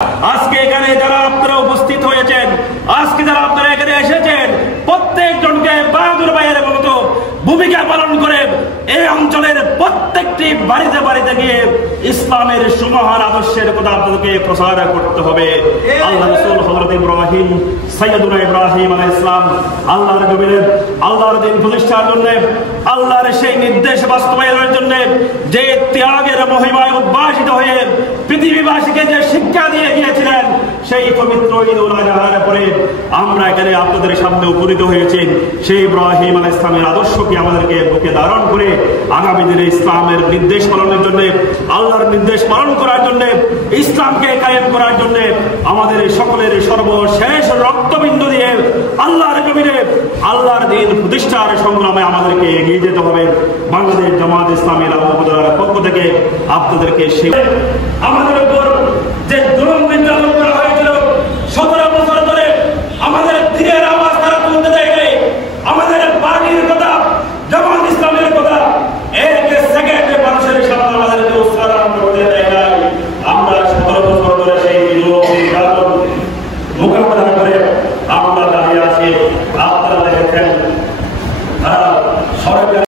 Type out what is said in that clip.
আজকে এখানে যারা আপনারা উপস্থিত হয়েছেন, আজকে যারা আপনারা এখানে এসেছেন, প্রত্যেকজনকে বাহাদুর ভাইয়ের মতো ভূমিকা পালন করে এই অঞ্চলের প্রত্যেকটি বাড়িতে বাড়িতে গিয়ে ইসলামের সুমহান আদর্শের কথা আপনাদেরকে প্রসার করতে হবে। আল্লাহ রাসূল হযরত ইব্রাহিম, সাইয়্যিদুনা ইব্রাহিম আলাইহিস সালাম আল্লাহর জমিনে আল্লাহর দ্বীন প্রতিষ্ঠার জন্য, আল্লাহর সেই নির্দেশ বাস্তবায়নের জন্য যে ত্যাগের মহিমায় উদ্ভাসিত হয়ে পৃথিবীবাসীকে যে শিক্ষা দিয়ে গিয়েছিলেন, সেই পবিত্র ঈদ উল আযহার পরে আমরা এখানে আপনাদের সামনে উপনীত হয়েছি। সেই ইব্রাহিম আলাইহিস সালামের আদর্শকে আমাদেরকে বুকে ধারণ করে আগামী দিনে ইসলামের নির্দেশ পালনের জন্য, আল্লাহর নির্দেশ পালন করার জন্য, ইসলামকে কায়েম করার জন্য আমাদের সকলের সর্বশেষ রক্তবিন্দু দিয়ে আল্লাহর জমিনে আল্লাহর দ্বীন প্রতিষ্ঠার সংগ্রামে আমাদেরকে এগিয়ে যেতে হবে। বাংলাদেশ জামাত ইসলামী লালমোহাম্মদের পক্ষ থেকে আপনাদেরকে আমাদের উপর যে জুলুম নির্যাতন করা হয়েছিল 17 বছর ধরে, আমাদের দিনের আওয়াজ তারা তুলতে দেয়নি, আমাদের পার্টির কথা, জামাত ইসলামের কথা এক সেকেন্ডে মানুষের সামনে আমাদেরকে উচ্চারণ করতে দেয় নাই। আমরা 17 বছর ধরে সেই জুলুম নির্যাতন মোকাবেলা করে আমরা দাঁড়িয়ে আছি। আপনারা দেখেছেন সরকার